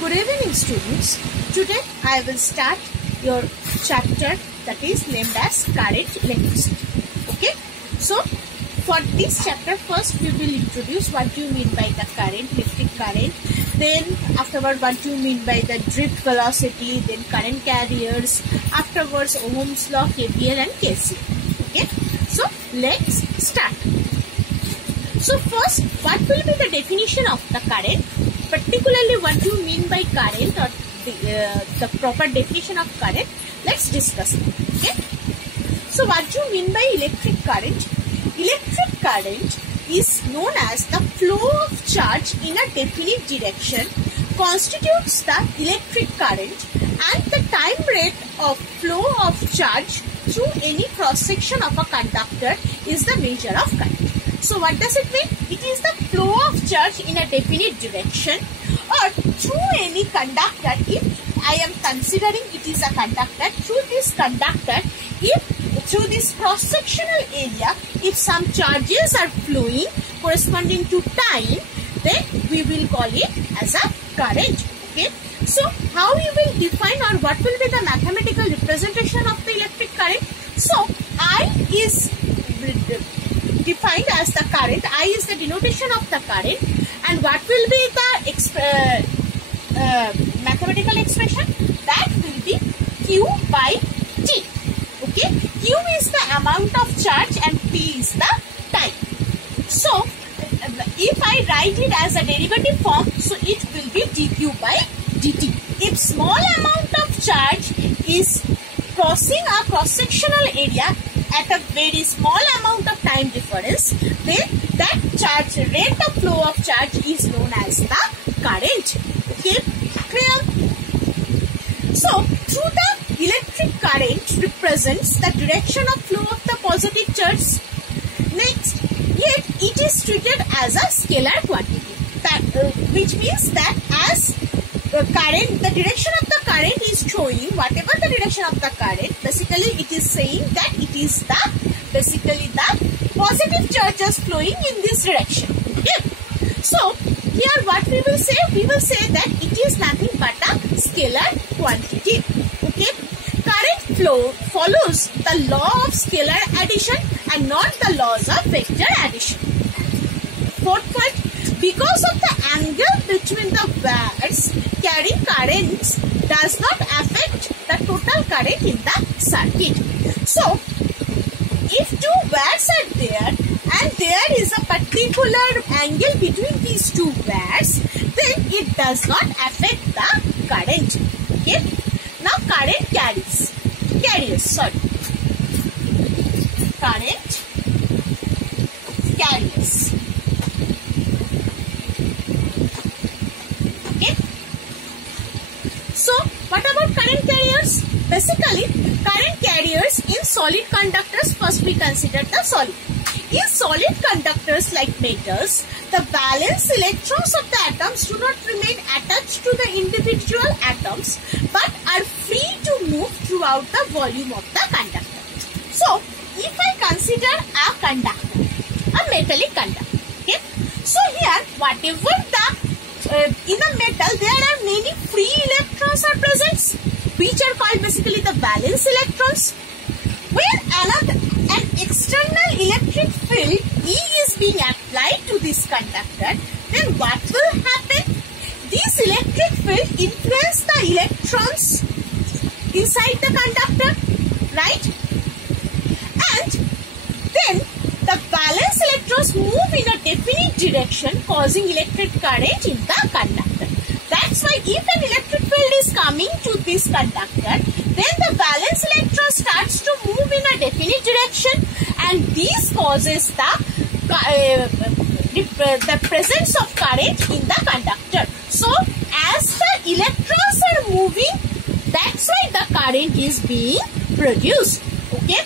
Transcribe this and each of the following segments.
Good evening, students. Today I will start your chapter that is named as current electricity. Okay. So for this chapter, first we will introduce what do you mean by the current, electric current. Then afterward, what do you mean by the drift velocity. Then current carriers. Afterwards, Ohm's law, KVL and KCL. Okay. So let's start. So first, what will be the definition of the current? Particularly, what do you mean by current, or the proper definition of current? Let's discuss it. Okay. So what do you mean by electric current? Electric current is known as the flow of charge in a definite direction, constitutes the electric current, and the time rate of flow of charge through any cross section of a conductor is the measure of current. So what does it mean? It is the flow of charge in a definite direction or through any conductor. If I am considering it is a conductor, through this conductor, if through this cross-sectional area, if some charges are flowing corresponding to time, then we will call it as a current. Okay. So how you will define, or what will be the mathematical representation of the electric current? So I is defined as the current. I is the denotation of the current, and what will be the mathematical expression? That will be Q by T. Okay, Q is the amount of charge and T is the time. So if I write it as a derivative form, so it will be dQ by dt. If small amount of charge is crossing a cross-sectional area at a very small amount of time difference, then that charge rate of flow of charge is known as the current. Okay, clear? So through the electric current represents the direction of flow of the positive charge. Next, yet it is treated as a scalar quantity, that which means that as current, the direction of the current is showing whatever the direction of the current, basically it is saying that it is the basically the positive charges flowing in this direction. Okay. So here what we will say? We will say that it is nothing but a scalar quantity. Okay. Current flow follows the law of scalar addition and not the laws of vector addition. Fourth point, because of the angle between the wires carrying currents does not affect the total current in the circuit. So if two wires are there and there is a particular angle between these two wires, then it does not affect the current. Okay. Now current carriers. Current carriers. Okay. So what about current carriers? Basically, current carriers in solid conductors, first we consider the solid. In solid conductors like metals, the valence electrons of the atoms do not remain attached to the individual atoms but are free to move throughout the volume of the conductor. So, if I consider a conductor, a metallic conductor, okay? So here, whatever the in a metal, there are many free electrons are present, which are called basically the valence electrons. When an external electric field E is being applied to this conductor, then what will happen? This electric field influence the electrons inside the conductor, right? And then the valence electrons move in a definite direction, causing electric current in the conductor. That's why if an electric field is coming to this conductor, then the valence electron starts to move in a definite direction, and this causes the presence of current in the conductor. So as the electrons are moving, that's why the current is being produced. Okay.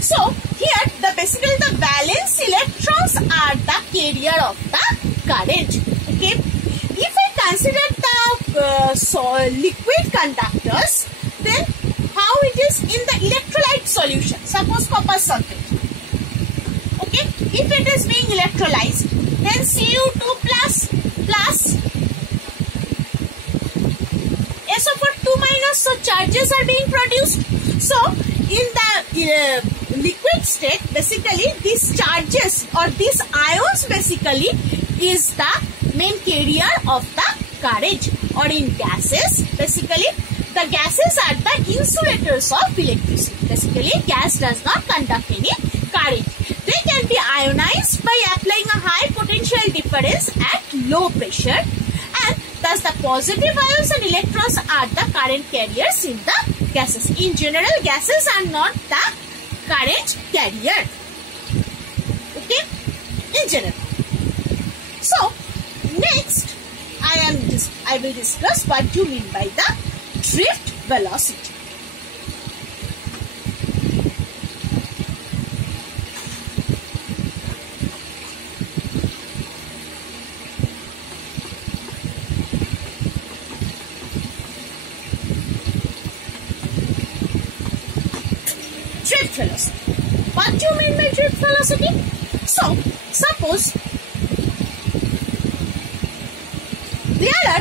So here basically the valence electrons are the carrier of the current. Okay. If I consider the liquid conductors, then how it is in the electrolyte solution? Suppose copper sulfate. Okay, if it is being electrolyzed, then Cu2 plus charges are being produced. So in the liquid state, basically these charges or these ions basically is the main carrier of the current. Or in gases, basically the gases are the insulators of electricity. Basically gas does not conduct any current. They can be ionized by applying a high potential difference at low pressure, and thus the positive ions and electrons are the current carriers in the gases. In general, gases are not the current carrier. Okay, in general. So next I will discuss what you mean by the drift velocity. Drift velocity. What do you mean by drift velocity? So, suppose there are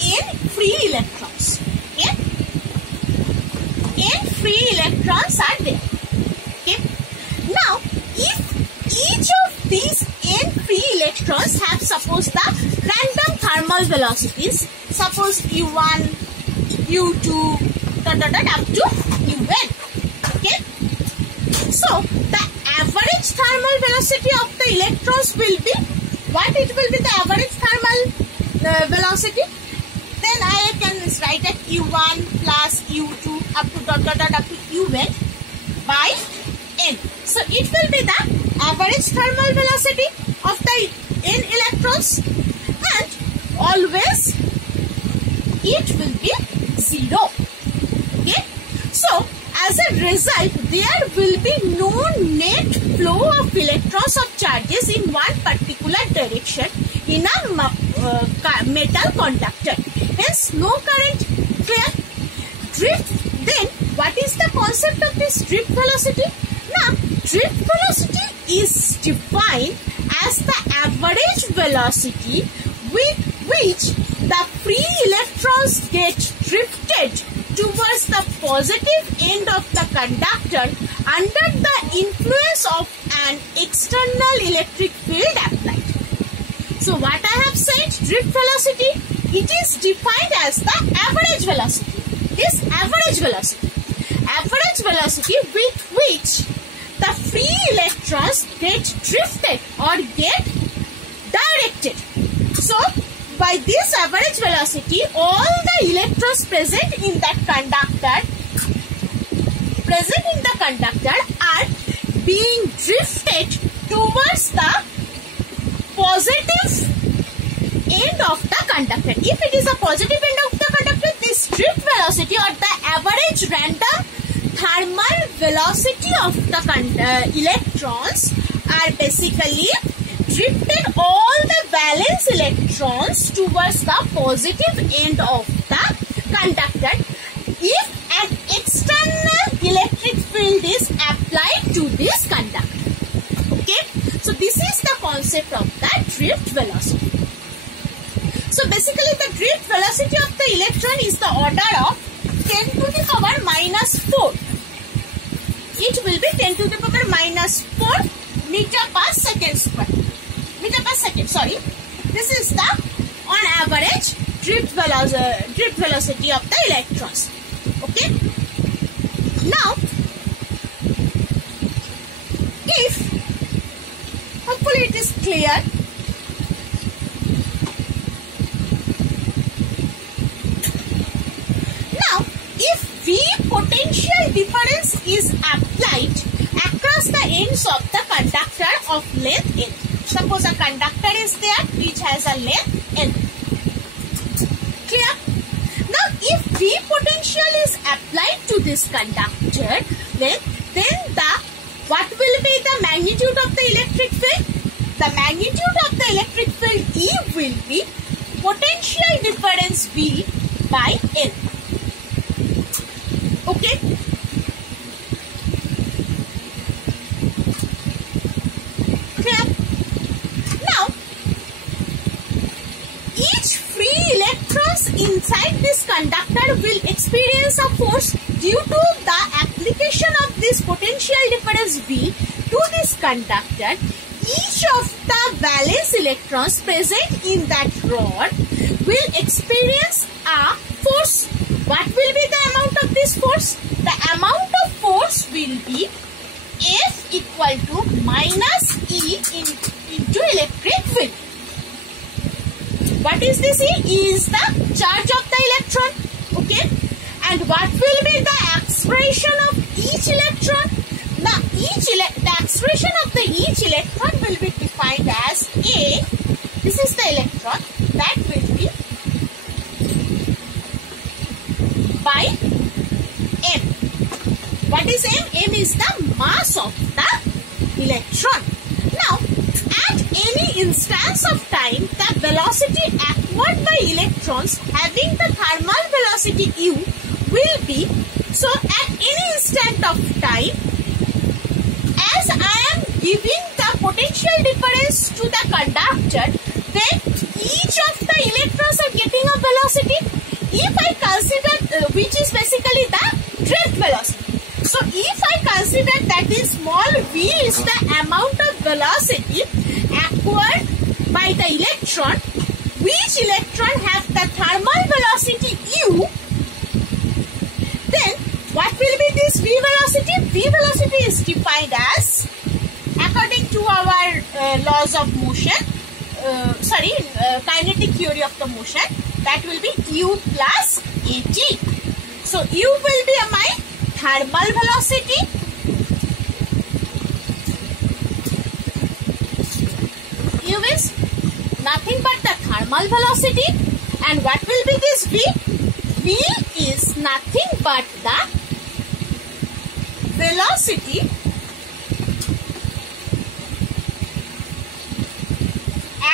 n free electrons. Okay? N free electrons are there. Okay? Now, if each of these n free electrons have suppose the random thermal velocities, suppose U1, U2, up to UN. Okay? So, the average thermal velocity of the electrons will be, what it will be the average thermal velocity? Then I can write that U1 plus U2 up to up to UN by N. So, it will be the average thermal velocity of the N electrons, and always it will be 0. Okay? So, as a result, there will be no net flow of electrons of charges in one particular direction in a metal conductor. Hence, no current. Clear? Drift. Then, what is the concept of this drift velocity? Now, drift velocity is defined as the average velocity with which the free electrons get drifted towards the positive end of the conductor under the influence of an external electric field applied. So what I have said, drift velocity, it is defined as the average velocity. This average velocity with which the free electrons get drifted or get directed. So by this average velocity, all the electrons present in that conductor are being drifted towards the positive end of the conductor. If it is a positive end of the conductor, this drift velocity or the average random thermal velocity of the electrons are basically drifted all the valence electrons towards the positive end of the conductor if an external electric field is applied to this conductor. Okay, so this is the concept of the drift velocity. So basically the drift velocity of the electron is the order of 10 to the power minus 4. It will be 10 to the power minus 4 meter per second square. Meter per second, sorry. This is the on average drift velocity of the electrons. Okay. Now, if hopefully it is clear. Now, if V potential difference is applied across the ends of the conductor of length N. Suppose a conductor is there which has a length N. Clear? Now, if V potential is applied to this conductor, then what will be the magnitude of the electric field? The magnitude of the electric field E will be potential difference V by N. Okay? Clear? Now, each free electron electrons inside this conductor will experience a force due to the application of this potential difference V to this conductor. Each of the valence electrons present in that rod will experience a force. What will be the amount of this force? The amount of force will be F equal to minus E into electric field. What is this E? E is the charge of the electron. Okay. And what will be the expression of each electron? Now, the expression of each electron will be defined as A. This is the electron. That will be by M. What is M? M is the mass of the electron. Now, at any instance of time, the velocity acquired by electrons having the thermal velocity U will be, so at any instant of time, as I am giving the potential difference to the conductor, then each of the electrons are getting a velocity. If I consider, which is basically the drift velocity. So if I consider that this small v is the amount of velocity acquired by the electron, which electron have the thermal velocity u, then what will be this v velocity? V velocity is defined as, according to our laws of motion, kinetic theory of the motion, that will be u plus at. So u will be my thermal velocity, u is nothing but the thermal velocity, and what will be this v? V is nothing but the velocity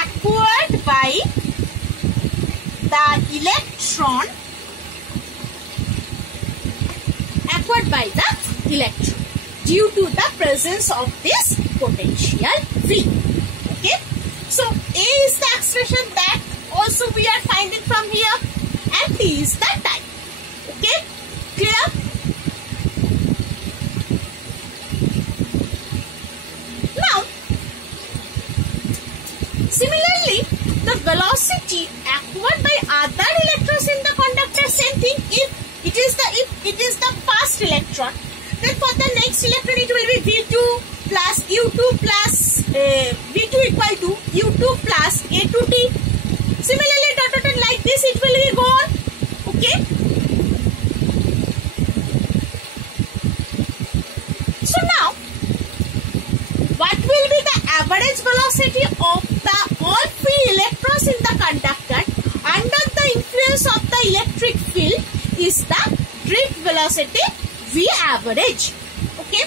acquired by the electron due to the presence of this potential V. Okay. So A is the expression that also we are finding from here, and T is the time. Okay. Clear? Now, similarly, the velocity acquired by other electrons in the conductor, same thing. If it is the fast electron, then for the next electron it will be V2 plus U2 plus V2 equal to U2 plus A2T. Similarly, dot like this it will be go on. Okay. So now, what will be the average velocity of the all free electrons in the conductor under the influence of the electric field is the drift velocity V average. Okay.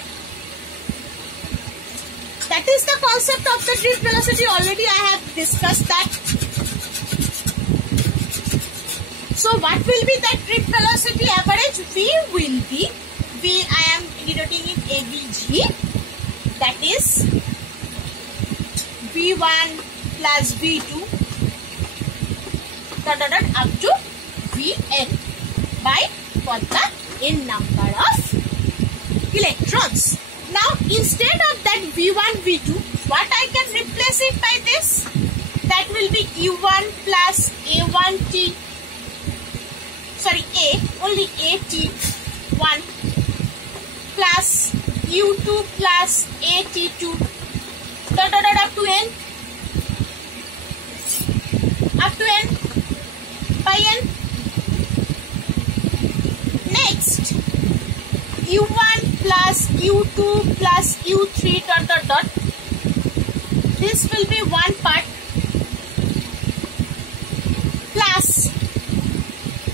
That is the concept of the drift velocity. Already I have discussed that. So what will be the drift velocity average? V will be, I am denoting it AVG. That is V1 plus V2 up to Vn by for the n number of electrons. Now instead of that V1, V2, what I can replace it by this? That will be U1 plus A1T. Sorry, only AT1 plus U2 plus AT2 up to n. Up to n by n. Next, U1 plus U2 plus U3 ... This will be one part plus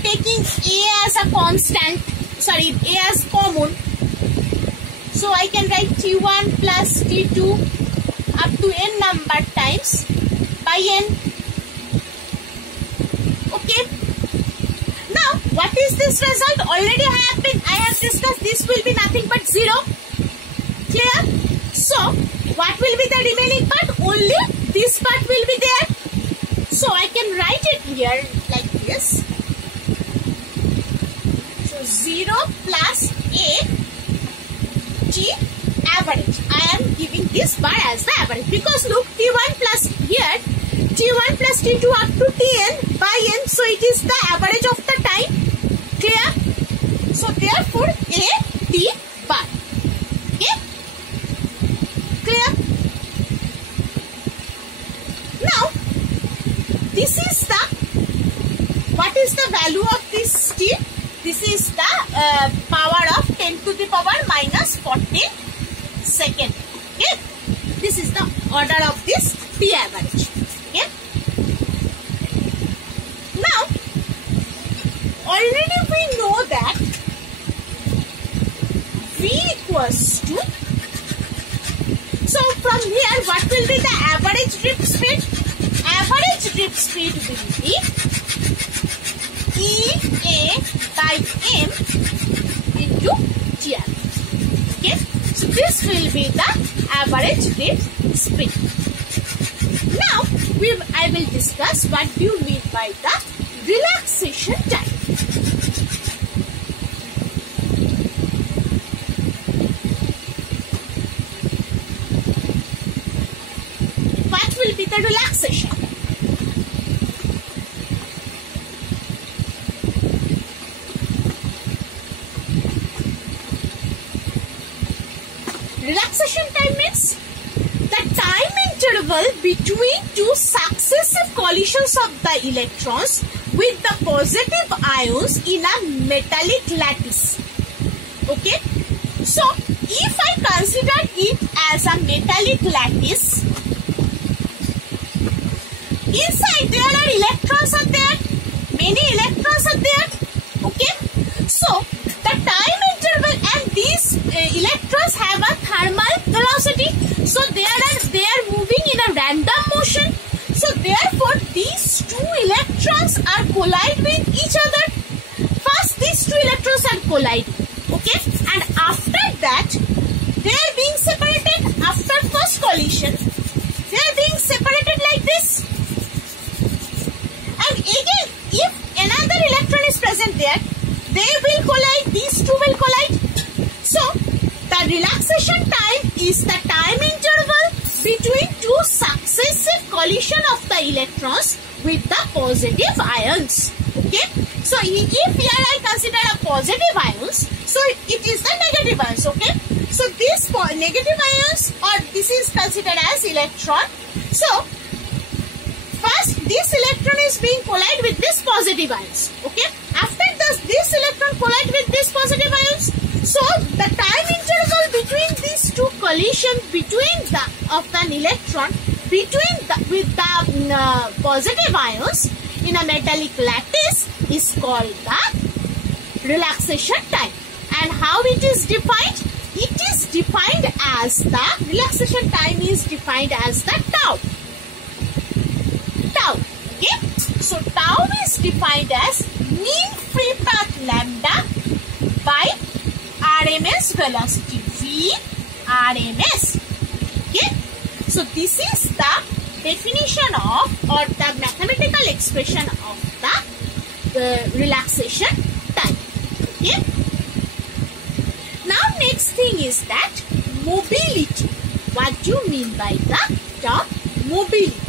taking A as a constant, sorry, A as common. So I can write T1 plus T2 up to n number times by n. Okay. Now, what is this result? Already I have discussed this will be nothing but 0. Clear? So, what will be the remaining part? Only this part will be there. So, I can write it here like this. this. So 0 plus A T average. I am giving this bar as the average because look, T1 plus here, T1 plus T2 up to Tn by n. So it is the average of the time. Clear? So therefore A T bar. Okay? Clear? Now this is the, what is the value of this T? This is the power of 10 to the power minus 14 second. Okay? This is the order of this T average. Okay? Now, already we know that V equals to, so from here what will be the average drift speed? Average drift speed will be EA by M into TR. Okay, so this will be the average drift speed. Now I will discuss what do you mean by the relaxation time. What will be the relaxation? Relaxation time means the time interval between two successive collisions of the electrons with the positive ions in a metallic lattice. Okay, so if I consider it as a metallic lattice, inside there are electrons are there, many electrons are there. Okay, so the time interval, and these electrons have a thermal velocity, so they are moving in a random motion. So therefore these two electrons are collide with each other. First these two electrons are colliding. Okay, and after that they are being separated. After first collision they are being separated like this. And again if another electron is present there, they will collide, these two will collide. So the relaxation time is the time interval between two successive collision of the electrons with the positive ions. Okay, so if here I consider a positive ions, so it is the negative ions. Okay, so this negative ions, or this is considered as electron. So first this electron is being collide with this positive ions. Okay, after this electron collide with this positive ions, so the time interval between these two collision between the of an electron between with the positive ions in a metallic lattice is called the relaxation time. And how it is defined? It is defined as the relaxation time is defined as the tau. Tau. Okay, so tau is defined as mean free path lambda by RMS velocity V RMS. Okay, so this is the definition of, or the mathematical expression of the relaxation time. Okay, now next thing is that mobility. What do you mean by the term mobility?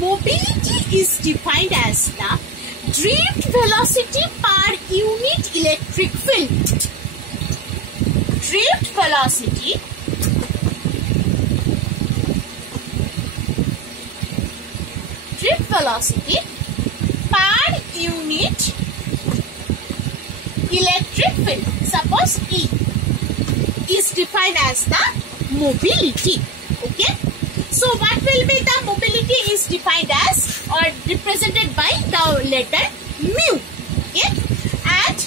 Mobility is defined as the drift velocity per unit electric field. Drift velocity per unit electric field, suppose E, is defined as the mobility. Okay, so what will be the mobility is defined as, or represented by the letter mu. Okay, and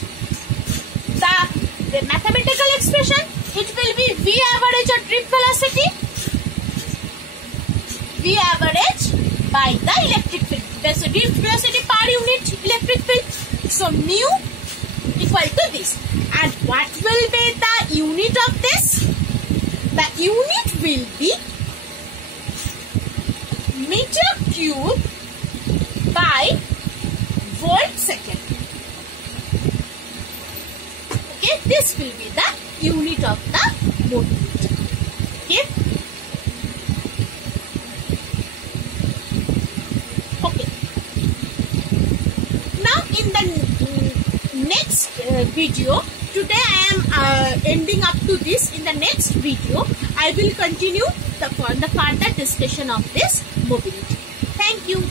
the mathematical expression, it will be V average or drift velocity, V average by the electric field. So drift velocity per unit electric field. So mu equal to this. And what will be the unit of this? The unit will be meter cube by volt second. Okay, this will be the unit of the mobility. Okay. Okay. Now in the next video, today I am ending up to this. In the next video, I will continue the further discussion of this mobility. Thank you.